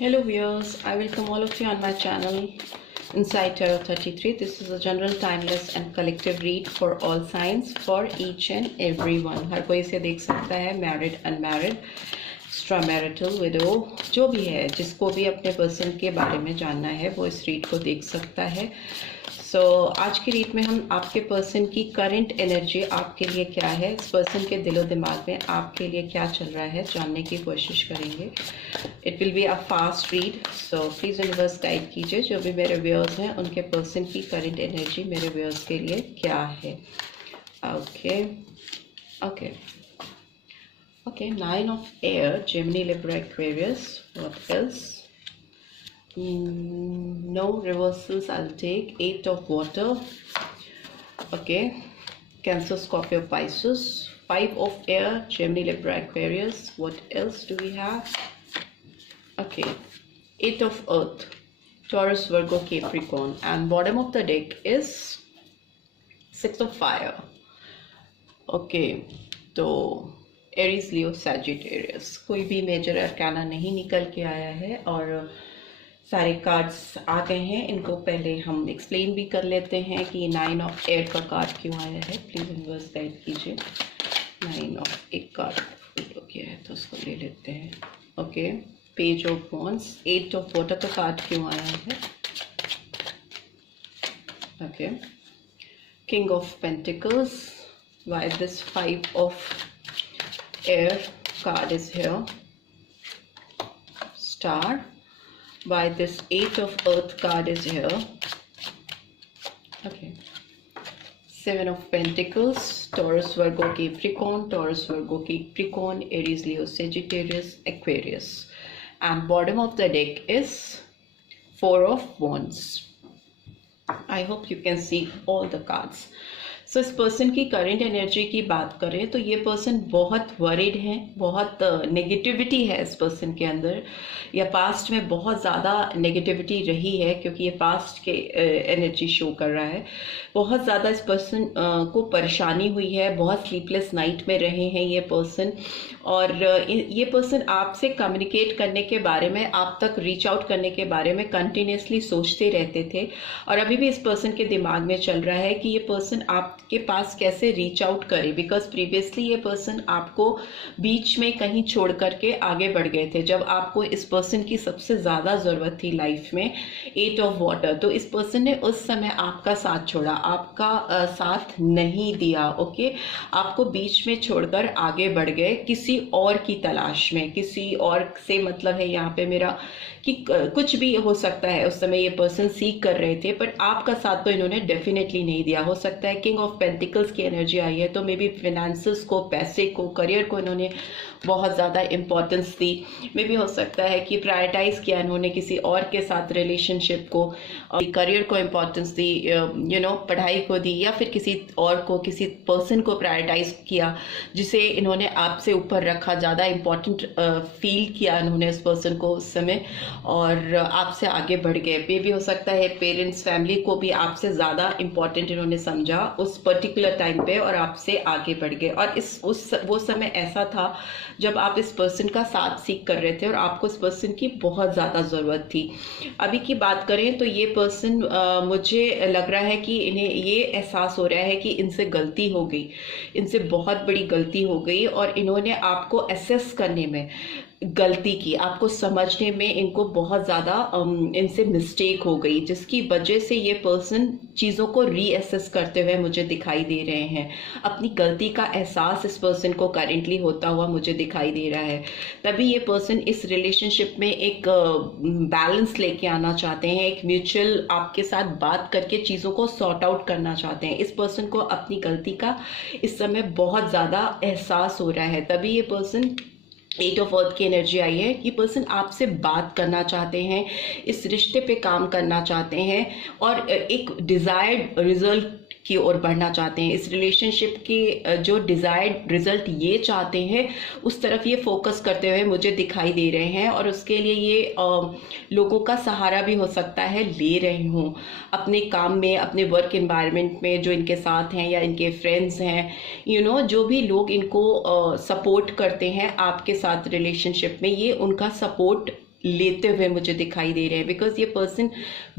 Hello viewers, I welcome all of you on my channel Inside Tarot 33. This is a general, timeless and collective read for all signs for each and every one. हर कोई इसे देख सकता है, married, unmarried, extramarital, window, जो भी है, जिसको भी अपने पर्सन के बारे में जानना है वो इस रीड को देख सकता है। आज की रीड में हम आपके पर्सन की करंट एनर्जी आपके लिए क्या है, इस पर्सन के दिलो दिमाग में आपके लिए क्या चल रहा है जानने की कोशिश करेंगे। It will be a fast read, so please universe guide कीजिए। जो भी मेरे व्यूअर्स हैं उनके पर्सन की करंट एनर्जी मेरे व्यूअर्स के लिए क्या है। Okay okay okay 9 of air, Gemini, Libra, Aquarius. What else? No reversals I'll take. 8 of water. Okay, Cancer, Scorpio, Pisces. 5 of air, Gemini, Libra, Aquarius. What else do we have? Okay, 8 of earth, Taurus, Virgo, Capricorn, and bottom of the deck is 6 of fire. Okay, तो Aries, लियो, Sagittarius, कोई भी major arcana नहीं निकल के आया है और सारे कार्ड्स आ गए हैं। इनको पहले हम एक्सप्लेन भी कर लेते हैं कि 9 ऑफ एयर का कार्ड क्यों आया है। प्लीज़ यूनिवर्स गाइड कीजिए। 9 ऑफ एक कार्ड फुल हो गया है तो उसको ले लेते हैं। Okay, page of wands, 8 of water का कार्ड क्यों आया है। Okay, king of pentacles, why this 5 of air card is here. Star, why this 8 of earth card is here. Okay, 7 of pentacles, Taurus, Virgo, Capricorn, Taurus, Virgo, Capricorn, Aries, Leo, Sagittarius, Aquarius, and bottom of the deck is 4 of wands. I hope you can see all the cards. सो इस person की current energy की बात करें तो ये person बहुत worried है, बहुत नेगेटिविटी है इस पर्सन के अंदर, या पास्ट में बहुत ज़्यादा नेगेटिविटी रही है क्योंकि ये पास्ट के एनर्जी शो कर रहा है। बहुत ज़्यादा इस पर्सन को परेशानी हुई है, बहुत स्लीपलेस नाइट में रहे हैं ये पर्सन, और ये पर्सन आपसे कम्युनिकेट करने के बारे में, आप तक रीच आउट करने के बारे में कंटिन्यूसली सोचते रहते थे और अभी भी इस पर्सन के दिमाग में चल रहा है कि ये पर्सन आपके पास कैसे रीच आउट करे, बिकॉज प्रीवियसली ये पर्सन आपको बीच में कहीं छोड़ करके आगे बढ़ गए थे जब आपको इस पर्सन की सबसे ज़्यादा ज़रूरत थी लाइफ में। 8 ऑफ वाटर, तो इस पर्सन ने उस समय आपका साथ छोड़ा, आपका साथ नहीं दिया। ओके, आपको बीच में छोड़कर आगे बढ़ गए किसी और की तलाश में। किसी और से मतलब है यहाँ पे मेरा कि कुछ भी हो सकता है, उस समय ये पर्सन सीख कर रहे थे पर आपका साथ तो इन्होंने डेफिनेटली नहीं दिया। हो सकता है किंग ऑफ पेंटिकल्स की एनर्जी आई है तो मे बी फाइनेंसेस को, पैसे को, करियर को इन्होंने बहुत ज़्यादा इंपॉर्टेंस दी। मे भी हो सकता है कि प्रायोरिटाइज किया इन्होंने किसी और के साथ रिलेशनशिप को, और करियर को इम्पोर्टेंस दी, पढ़ाई को दी, या फिर किसी और को, किसी पर्सन को प्रायोरिटाइज किया जिसे इन्होंने आपसे ऊपर रखा, ज़्यादा इम्पोर्टेंट फील किया इन्होंने उस पर्सन को उस समय और आपसे आगे बढ़ गए। ये भी हो सकता है पेरेंट्स, फैमिली को भी आपसे ज़्यादा इम्पोर्टेंट इन्होंने समझा उस पर्टिकुलर टाइम पे और आपसे आगे बढ़ गए। और वो समय ऐसा था जब आप इस पर्सन का साथ सीख कर रहे थे और आपको इस पर्सन की बहुत ज़्यादा ज़रूरत थी। अभी की बात करें तो ये पर्सन मुझे लग रहा है कि इन्हें ये एहसास हो रहा है कि इनसे गलती हो गई, इनसे बहुत बड़ी गलती हो गई और इन्होंने आपको असेस करने में गलती की, आपको समझने में इनको बहुत ज़्यादा इनसे मिस्टेक हो गई, जिसकी वजह से ये पर्सन चीज़ों को रीअसेस करते हुए मुझे दिखाई दे रहे हैं। अपनी गलती का एहसास इस पर्सन को करेंटली होता हुआ मुझे दिखाई दे रहा है। तभी ये पर्सन इस रिलेशनशिप में एक बैलेंस लेके आना चाहते हैं, एक म्यूचुअल आपके साथ बात करके चीज़ों को सॉर्ट आउट करना चाहते हैं। इस पर्सन को अपनी गलती का इस समय बहुत ज़्यादा एहसास हो रहा है, तभी ये पर्सन 8 ऑफ अर्थ की एनर्जी आई है। ये पर्सन आपसे बात करना चाहते हैं, इस रिश्ते पे काम करना चाहते हैं और एक डिजायर्ड रिजल्ट की ओर बढ़ना चाहते हैं। इस रिलेशनशिप के जो डिजायर्ड रिजल्ट ये चाहते हैं उस तरफ ये फोकस करते हुए मुझे दिखाई दे रहे हैं और उसके लिए ये लोगों का सहारा भी हो सकता है ले रहे हों अपने काम में, अपने वर्क एनवायरनमेंट में, जो इनके साथ हैं या इनके फ्रेंड्स हैं, जो भी लोग इनको सपोर्ट करते हैं आपके साथ रिलेशनशिप में, ये उनका सपोर्ट लेते हुए मुझे दिखाई दे रहे हैं, बिकॉज ये पर्सन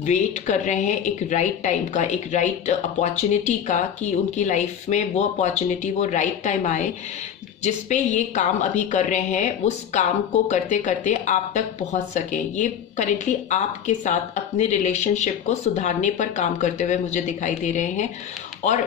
वेट कर रहे हैं एक राइट टाइम का, एक राइट अपॉर्चुनिटी का, कि उनकी लाइफ में वो अपॉर्चुनिटी, वो राइट टाइम आए जिस पे ये काम अभी कर रहे हैं, उस काम को करते करते आप तक पहुंच सकें। ये करेंटली आपके साथ अपने रिलेशनशिप को सुधारने पर काम करते हुए मुझे दिखाई दे रहे हैं और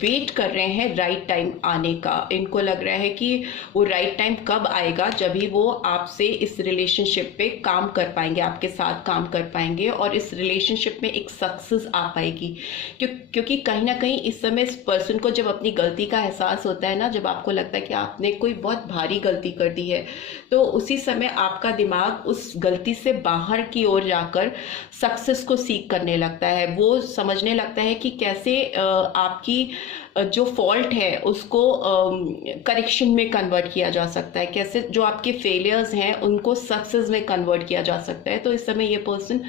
वेट कर रहे हैं राइट टाइम आने का। इनको लग रहा है कि वो राइट टाइम कब आएगा, जब भी वो आपसे इस रिलेशनशिप पे काम कर पाएंगे, आपके साथ काम कर पाएंगे और इस रिलेशनशिप में एक सक्सेस आ पाएगी। क्योंकि कहीं ना कहीं इस समय इस पर्सन को जब अपनी गलती का एहसास होता है ना, जब आपको लगता है कि आपने कोई बहुत भारी गलती कर दी है, तो उसी समय आपका दिमाग उस गलती से बाहर की ओर जाकर सक्सेस को सीख करने लगता है। वो समझने लगता है कि कैसे आपकी जो फॉल्ट है उसको करेक्शन में कन्वर्ट किया जा सकता है, कैसे जो आपके फेलियर्स हैं उनको सक्सेस में कन्वर्ट किया जा सकता है। तो इस समय ये पर्सन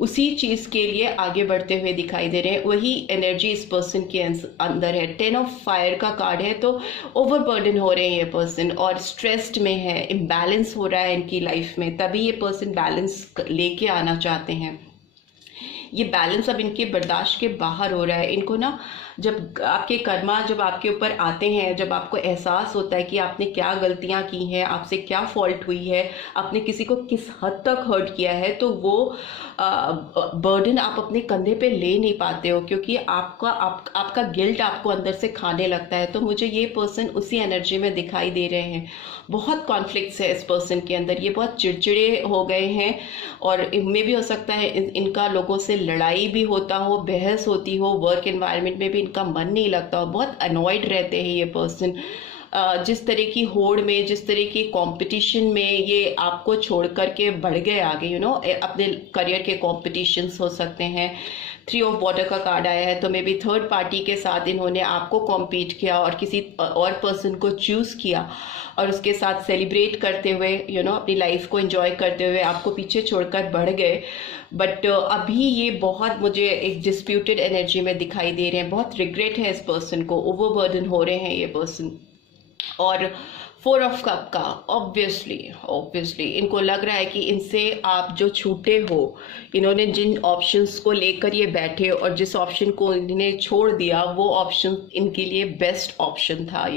उसी चीज के लिए आगे बढ़ते हुए दिखाई दे रहे हैं। वही एनर्जी इस पर्सन के अंदर है। 10 ऑफ फायर का कार्ड है, तो ओवरबर्डन हो रहे हैं ये पर्सन और स्ट्रेस्ड में है, इम्बैलेंस हो रहा है इनकी लाइफ में, तभी ये पर्सन बैलेंस लेके आना चाहते हैं। ये बैलेंस अब इनके बर्दाश्त के बाहर हो रहा है। इनको ना जब आपके कर्मा जब आपके ऊपर आते हैं, जब आपको एहसास होता है कि आपने क्या गलतियां की हैं, आपसे क्या फॉल्ट हुई है, आपने किसी को किस हद तक हर्ट किया है, तो वो बर्डन आप अपने कंधे पे ले नहीं पाते हो, क्योंकि आपका गिल्ट आपको अंदर से खाने लगता है। तो मुझे ये पर्सन उसी एनर्जी में दिखाई दे रहे हैं। बहुत कॉन्फ्लिक्ट्स है इस पर्सन के अंदर, ये बहुत चिड़चिड़े हो गए हैं और इनमें भी हो सकता है इनका लोगों से लड़ाई भी होता हो, बहस होती हो, वर्क एनवायरनमेंट में भी इनका मन नहीं लगता हो, बहुत अनॉयड रहते हैं ये पर्सन। जिस तरह की होड़ में, जिस तरह की कंपटीशन में ये आपको छोड़ करके बढ़ गए आगे, अपने करियर के कॉम्पिटिशन्स हो सकते हैं। 3 ऑफ वाटर का कार्ड आया है, तो मे बी थर्ड पार्टी के साथ इन्होंने आपको कॉम्पीट किया और किसी और पर्सन को चूज किया और उसके साथ सेलिब्रेट करते हुए अपनी लाइफ को एंजॉय करते हुए आपको पीछे छोड़कर बढ़ गए। बट अभी ये बहुत मुझे एक डिस्प्यूटेड एनर्जी में दिखाई दे रहे हैं। बहुत रिग्रेट है इस पर्सन को, ओवरबर्डन हो रहे हैं ये पर्सन। और 4 ऑफ कप का ऑब्वियसली इनको लग रहा है कि इनसे आप जो छूटे हो, इन्होंने जिन ऑप्शंस को लेकर ये बैठे और जिस ऑप्शन को इन्हें छोड़ दिया, वो ऑप्शन इनके लिए बेस्ट ऑप्शन था।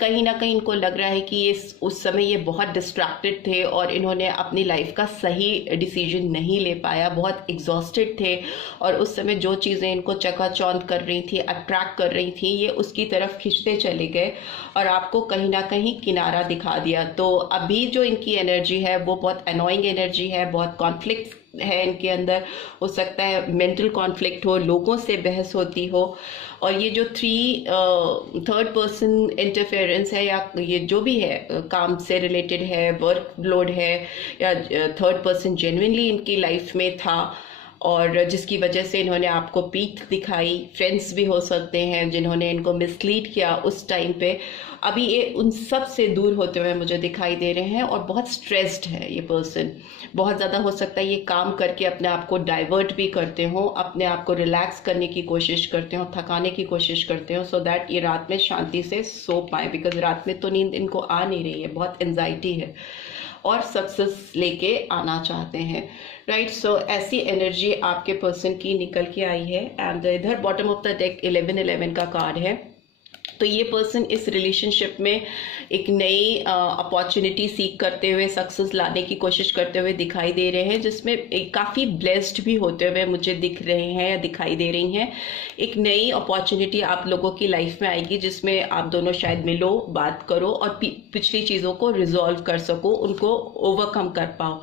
कहीं ना कहीं इनको लग रहा है कि उस समय ये बहुत डिस्ट्रैक्टेड थे और इन्होंने अपनी लाइफ का सही डिसीजन नहीं ले पाया, बहुत एग्जॉस्टेड थे और उस समय जो चीज़ें इनको चकाचौंध कर रही थी, अट्रैक्ट कर रही थी, ये उसकी तरफ खिंचते चले गए और आपको कहीं ना कहीं किनारा दिखा दिया। तो अभी जो इनकी एनर्जी है वो बहुत अनोइंग एनर्जी है, बहुत कॉन्फ्लिक्ट है इनके अंदर। हो सकता है मेंटल कॉन्फ्लिक्ट हो, लोगों से बहस होती हो, और ये जो थर्ड पर्सन इंटरफेरेंस है या ये जो भी है काम से रिलेटेड है, वर्क लोड है, या थर्ड पर्सन जेन्युइनली इनकी लाइफ में था और जिसकी वजह से इन्होंने आपको पीक दिखाई। फ्रेंड्स भी हो सकते हैं जिन्होंने इनको मिसलीड किया उस टाइम पे। अभी ये उन सब से दूर होते हुए मुझे दिखाई दे रहे हैं और बहुत स्ट्रेस्ड है ये पर्सन। बहुत ज़्यादा हो सकता है ये काम करके अपने आप को डाइवर्ट भी करते हो, अपने आप को रिलैक्स करने की कोशिश करते हो, थकाने की कोशिश करते हो, सो दैट ये रात में शांति से सो पाए, बिकॉज रात में तो नींद इनको आ नहीं रही है, बहुत एंजाइटी है और सक्सेस लेके आना चाहते हैं। राइट, सो ऐसी एनर्जी आपके पर्सन की निकल के आई है। एंड इधर बॉटम ऑफ द डेक 11 का कार्ड है। तो ये पर्सन इस रिलेशनशिप में एक नई अपॉर्चुनिटी सीख करते हुए, सक्सेस लाने की कोशिश करते हुए दिखाई दे रहे हैं, जिसमें काफ़ी ब्लेस्ड भी होते हुए मुझे दिख रहे हैं या दिखाई दे रही हैं। एक नई अपॉर्चुनिटी आप लोगों की लाइफ में आएगी जिसमें आप दोनों शायद मिलो, बात करो और पिछली चीज़ों को रिजॉल्व कर सको, उनको ओवरकम कर पाओ।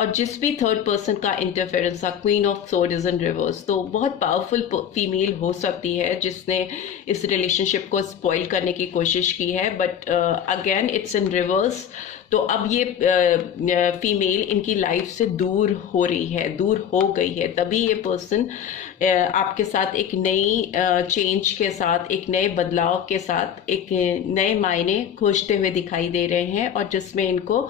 और जिस भी थर्ड पर्सन का इंटरफेरेंस था, queen of swords and reverse, तो बहुत पावरफुल फीमेल हो सकती है जिसने इस रिलेशनशिप को स्पॉइल करने की कोशिश की है, but again it's in reverse. तो अब ये फीमेल इनकी लाइफ से दूर हो रही है, दूर हो गई है, तभी ये पर्सन आपके साथ एक नई चेंज के साथ, एक नए बदलाव के साथ, एक नए मायने खोजते हुए दिखाई दे रहे हैं और जिसमें इनको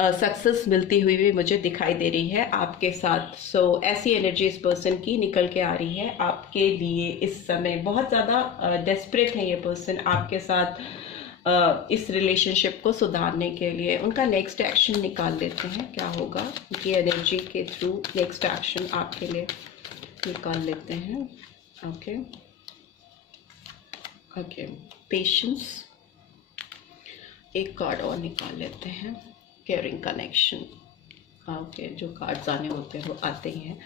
सक्सेस मिलती हुई भी मुझे दिखाई दे रही है आपके साथ। सो ऐसी एनर्जी इस पर्सन की निकल के आ रही है आपके लिए इस समय। बहुत ज़्यादा डेस्परेट है ये पर्सन आपके साथ इस रिलेशनशिप को सुधारने के लिए उनका नेक्स्ट एक्शन निकाल लेते हैं, क्या होगा उनकी एनर्जी के थ्रू नेक्स्ट एक्शन आपके लिए निकाल लेते हैं। ओके ओके, पेशेंस, एक कार्ड और निकाल लेते हैं, केयरिंग कनेक्शन। ओके, जो कार्ड्स आने होते हैं वो आते ही हैं।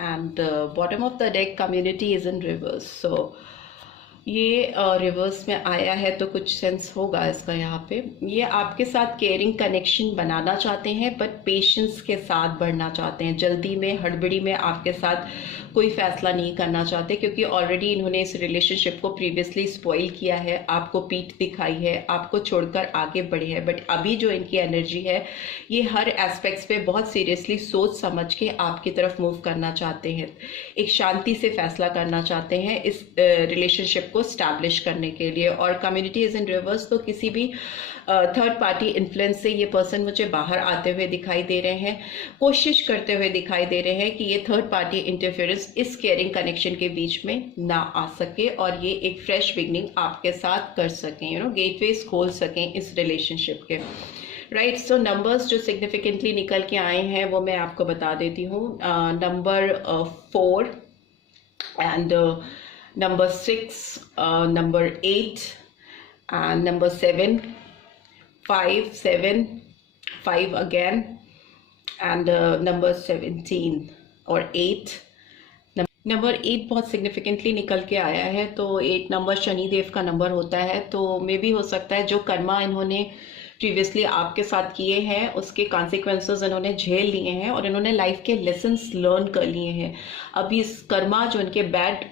And bottom of the deck, community is in reverse. So ये रिवर्स में आया है तो कुछ सेंस होगा इसका यहाँ पे। ये आपके साथ केयरिंग कनेक्शन बनाना चाहते हैं बट पेशेंस के साथ बढ़ना चाहते हैं, जल्दी में हड़बड़ी में आपके साथ कोई फैसला नहीं करना चाहते, क्योंकि ऑलरेडी इन्होंने इस रिलेशनशिप को प्रीवियसली स्पॉइल किया है, आपको पीठ दिखाई है, आपको छोड़कर आगे बढ़े हैं। बट अभी जो इनकी एनर्जी है ये हर एस्पेक्ट्स पे बहुत सीरियसली सोच समझ के आपकी तरफ मूव करना चाहते हैं, एक शांति से फैसला करना चाहते हैं इस रिलेशनशिप को स्टैब्लिश करने के लिए। और कम्युनिटी इज इन रिवर्स, तो किसी भी थर्ड पार्टी इन्फ्लुएंस से ये पर्सन मुझे बाहर आते हुए दिखाई दे रहे हैं, कोशिश करते हुए दिखाई दे रहे हैं कि ये थर्ड पार्टी इंटरफेरेंस इस केयरिंग कनेक्शन के बीच में ना आ सके और ये एक फ्रेश बिगनिंग आपके साथ कर सकें, गेटवेज खोल सकें इस रिलेशनशिप के। राइट, सो नंबर्स जो सिग्निफिकेंटली निकल के आए हैं वो मैं आपको बता देती हूँ। Number 4 and number 6, number 8 and number 7, 5, 7, 5 again and number 17 और 8। नंबर 8 बहुत सिग्निफिकेंटली निकल के आया है, तो 8 नंबर शनिदेव का नंबर होता है, तो मे भी हो सकता है जो कर्मा इन्होंने प्रीवियसली आपके साथ किए हैं उसके कॉन्सिक्वेंसेस इन्होंने झेल लिए हैं और इन्होंने लाइफ के लेसन्स लर्न कर लिए हैं। अभी इस कर्मा जो इनके बैड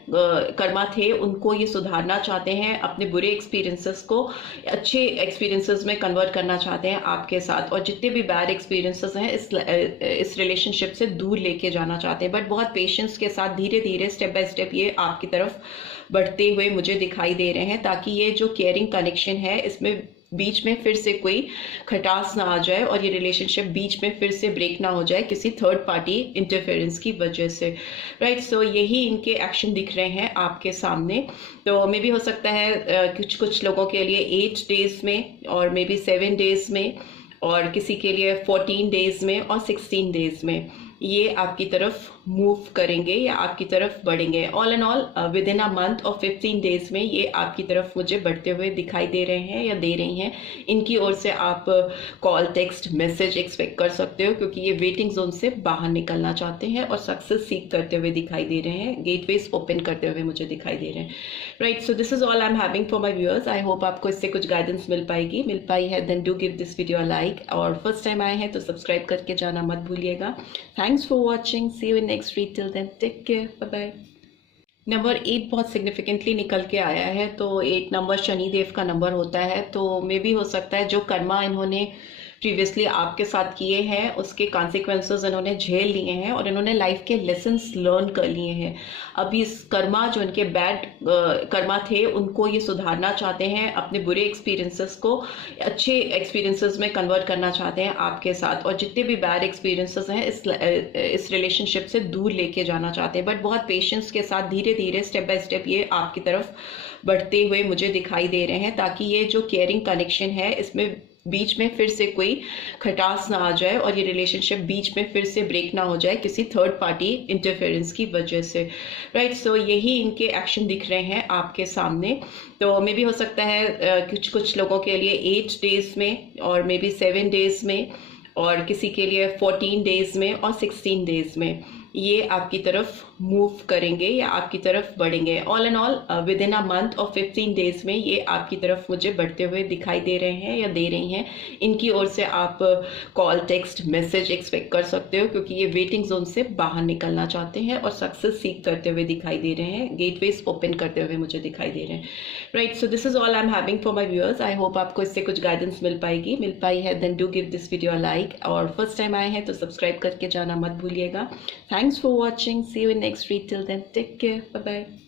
कर्मा थे उनको ये सुधारना चाहते हैं, अपने बुरे एक्सपीरियंसेस को अच्छे एक्सपीरियंसेस में कन्वर्ट करना चाहते हैं आपके साथ, और जितने भी बैड एक्सपीरियंसेस हैं इस रिलेशनशिप से दूर लेके जाना चाहते हैं। बट बहुत पेशेंस के साथ धीरे धीरे स्टेप बाय स्टेप ये आपकी तरफ बढ़ते हुए मुझे दिखाई दे रहे हैं, ताकि ये जो केयरिंग कनेक्शन है इसमें बीच में फिर से कोई खटास ना आ जाए और ये रिलेशनशिप बीच में फिर से ब्रेक ना हो जाए किसी थर्ड पार्टी इंटरफेरेंस की वजह से। राइट, सो यही इनके एक्शन दिख रहे हैं आपके सामने। तो मे भी हो सकता है कुछ लोगों के लिए 8 डेज में और मे बी 7 डेज में, और किसी के लिए 14 डेज में और 16 डेज में ये आपकी तरफ मूव करेंगे या आपकी तरफ बढ़ेंगे। All and all with in a month और 15 डेज में ये आपकी तरफ मुझे बढ़ते हुए दिखाई दे रहे हैं या दे रही हैं। इनकी ओर से आप कॉल, टेक्स्ट, मैसेज एक्सपेक्ट कर सकते हो, क्योंकि ये वेटिंग जोन से बाहर निकलना चाहते हैं और सक्सेस सीख करते हुए दिखाई दे रहे हैं, गेटवेज ओपन करते हुए मुझे दिखाई दे रहे हैं। Right, so this is all I am having for my viewers. I hope आपको इससे कुछ गाइडेंस मिल पाई है, then do give this video a like, और फर्स्ट टाइम आए हैं तो सब्सक्राइब करके जाना मत भूलिएगा। Thanks for watching, see you in next video, till then take care, bye bye। Number 8 बहुत सिग्निफिकेंटली निकल के आया है, तो 8 नंबर शनिदेव का नंबर होता है, तो मे भी हो सकता है जो कर्मा इन्होंने प्रीवियसली आपके साथ किए हैं उसके कॉन्सिक्वेंसेस इन्होंने झेल लिए हैं और इन्होंने लाइफ के लेसन्स लर्न कर लिए हैं। अभी इस कर्मा जो इनके बैड कर्मा थे उनको ये सुधारना चाहते हैं, अपने बुरे एक्सपीरियंसेस को अच्छे एक्सपीरियंसेस में कन्वर्ट करना चाहते हैं आपके साथ, और जितने भी बैड एक्सपीरियंसेस हैं इस रिलेशनशिप से दूर लेके जाना चाहते हैं। बट बहुत पेशेंस के साथ धीरे धीरे स्टेप बाय स्टेप ये आपकी तरफ बढ़ते हुए मुझे दिखाई दे रहे हैं, ताकि ये जो केयरिंग कनेक्शन है इसमें बीच में फिर से कोई खटास ना आ जाए और ये रिलेशनशिप बीच में फिर से ब्रेक ना हो जाए किसी थर्ड पार्टी इंटरफेरेंस की वजह से। राइट, सो यही इनके एक्शन दिख रहे हैं आपके सामने। तो मे भी हो सकता है कुछ लोगों के लिए 8 डेज में और मे बी 7 डेज में, और किसी के लिए 14 डेज में और 16 डेज में ये आपकी तरफ मूव करेंगे या आपकी तरफ बढ़ेंगे। All and all with in a month और 15 डेज में ये आपकी तरफ मुझे बढ़ते हुए दिखाई दे रहे हैं या दे रही हैं। इनकी ओर से आप कॉल, टेक्स्ट, मैसेज एक्सपेक्ट कर सकते हो, क्योंकि ये वेटिंग जोन से बाहर निकलना चाहते हैं और सक्सेस सीख करते हुए दिखाई दे रहे हैं, गेटवेज ओपन करते हुए मुझे दिखाई दे रहे हैं। Right, so this is all I am having for my viewers. I hope आपको इससे कुछ गाइडेंस मिल पाई है, then do give this video a like, और फर्स्ट टाइम आए हैं तो सब्सक्राइब करके जाना मत भूलिएगा। Thanks for watching, see you in next video, till then take care, bye bye।